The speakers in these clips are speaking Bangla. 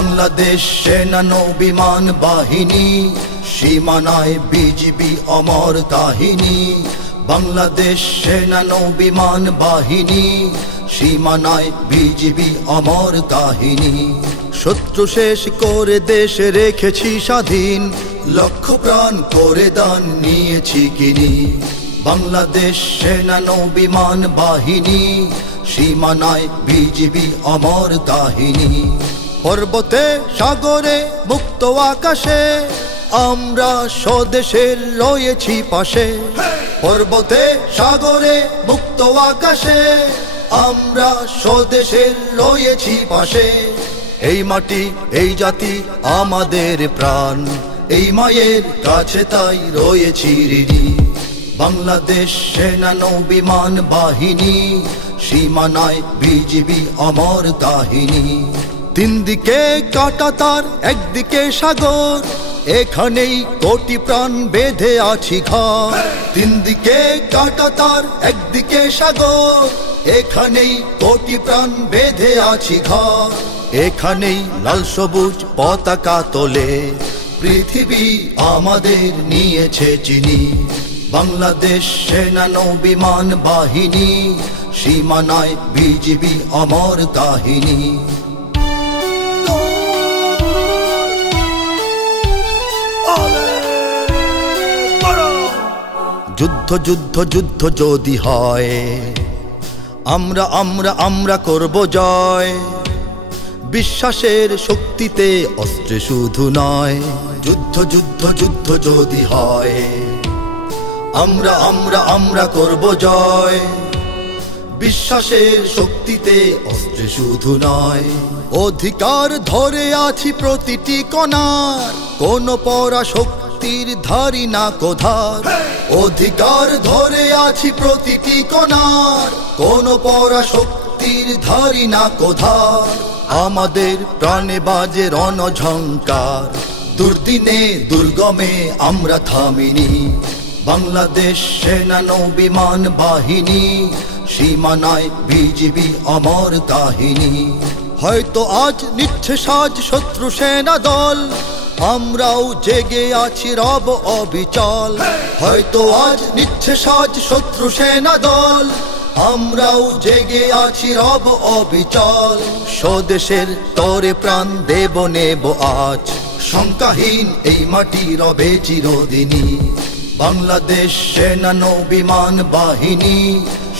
বাংলাদেশ সেনা নৌ বিমান বাহিনী, সীমানায় বিজিবি অমর কাহিনী। বাংলাদেশ সেনা নৌ বিমান বাহিনী, সীমানায় বিজিবি অমর কাহিনী। শত্রু শেষ করে দেশ রেখেছি স্বাধীন, লক্ষ প্রাণ করে দান নিয়েছি কিনি। বাংলাদেশ সেনা নৌ বিমান বাহিনী, সীমানায় বিজিবি অমর কাহিনী। পর্বতে সাগরে মুক্ত আকাশে, আমরা স্বদেশের রয়েছি পাশে। পর্বতে সাগরে মুক্ত আকাশে, আমরা স্বদেশের রয়েছি পাশে। এই মাটি এই জাতি আমাদের প্রাণ, এই মায়ের কাছে তাই রয়েছি ঋণী। বাংলাদেশ সেনা নৌ বিমান বাহিনী, সীমানায় বিজিবি অমর কাহিনী। তিন দিকে কাঁটাতার একদিকে সাগর, এখানেই কোটি প্রাণ বেঁধে আছি ঘর। তিন দিকে কাঁটাতার একদিকে সাগর, এখানেই কোটি প্রাণ বেঁধে আছি ঘর। এখানেই লাল সবুজ পতাকা তোলে, পৃথিবী আমাদের নিয়েছে চিনি। বাংলাদেশ সেনা নৌ বিমান বাহিনী, সীমানায় বিজিবি অমর কাহিনী। যুদ্ধ যুদ্ধ যুদ্ধ যদি হয়, আমরা আমরা আমরা করব জয়। বিশ্বাসের শক্তিতে অস্ত্রে শুধু নয়। যুদ্ধ যুদ্ধ যুদ্ধ যদি হয়, আমরা আমরা আমরা করব জয়। বিশ্বাসের শক্তিতে অস্ত্রে শুধু নয়। অধিকার ধরে আছি প্রতিটি কণার, কোন পরাশক্তির ধারি না কোধার। অধিকার ধরে আছি প্রতিটি কণার, কোন পরাশক্তির ধারি না কোধার। আমাদের প্রাণে বাজে রণঝঙ্কার, দুর্দিনে দুর্গমে আমরা থামিনি। বাংলাদেশ সেনা নৌ বিমান বাহিনী, সীমানায় বিজিবি অমর কাহিনী। হয়তো আজ নিচ্ছে সাজ শত্রু সেনা দল, আমরাও জেগে আছি রব অবিচল। হয়তো আজ নিচ্ছে সাজ শত্রু সেনা দল, আমরাও জেগে আছি রব অবিচল। স্বদেশের তরে প্রাণ দেব নেব আজ, শঙ্কাহীন এই মাটি রবে চিরদিনী। বাংলাদেশ সেনা নৌ বিমান বাহিনী,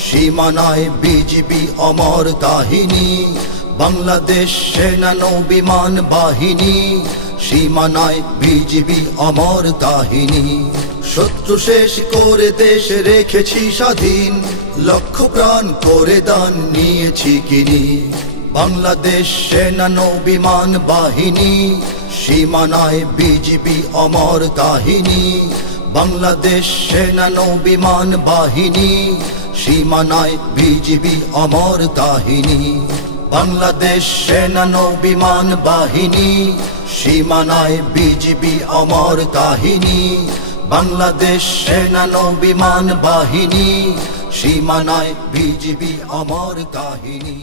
সীমানায় বিজিবি অমর কাহিনী। বাংলাদেশ সেনা নৌ বিমান বাহিনী, সীমানায় বিজিবি অমর কাহিনী। শত্রু শেষ করে দেশ রেখেছি স্বাধীন, লক্ষ প্রাণ করে দান নিয়েছি কিনি। বাংলাদেশ সেনা নৌ বিমান বাহিনী, সীমানায় বিজিবি অমর কাহিনী। বাংলাদেশ সেনা নৌ বিমান বাহিনী, সীমানায় বিজিবি অমর কাহিনী। বাংলাদেশ সেনা নৌ বিমান বাহিনী, সীমানায় বিজিবি অমর কাহিনী। বাংলাদেশ সেনা নৌ বিমান বাহিনী, সীমানায় বিজিবি অমর কাহিনী।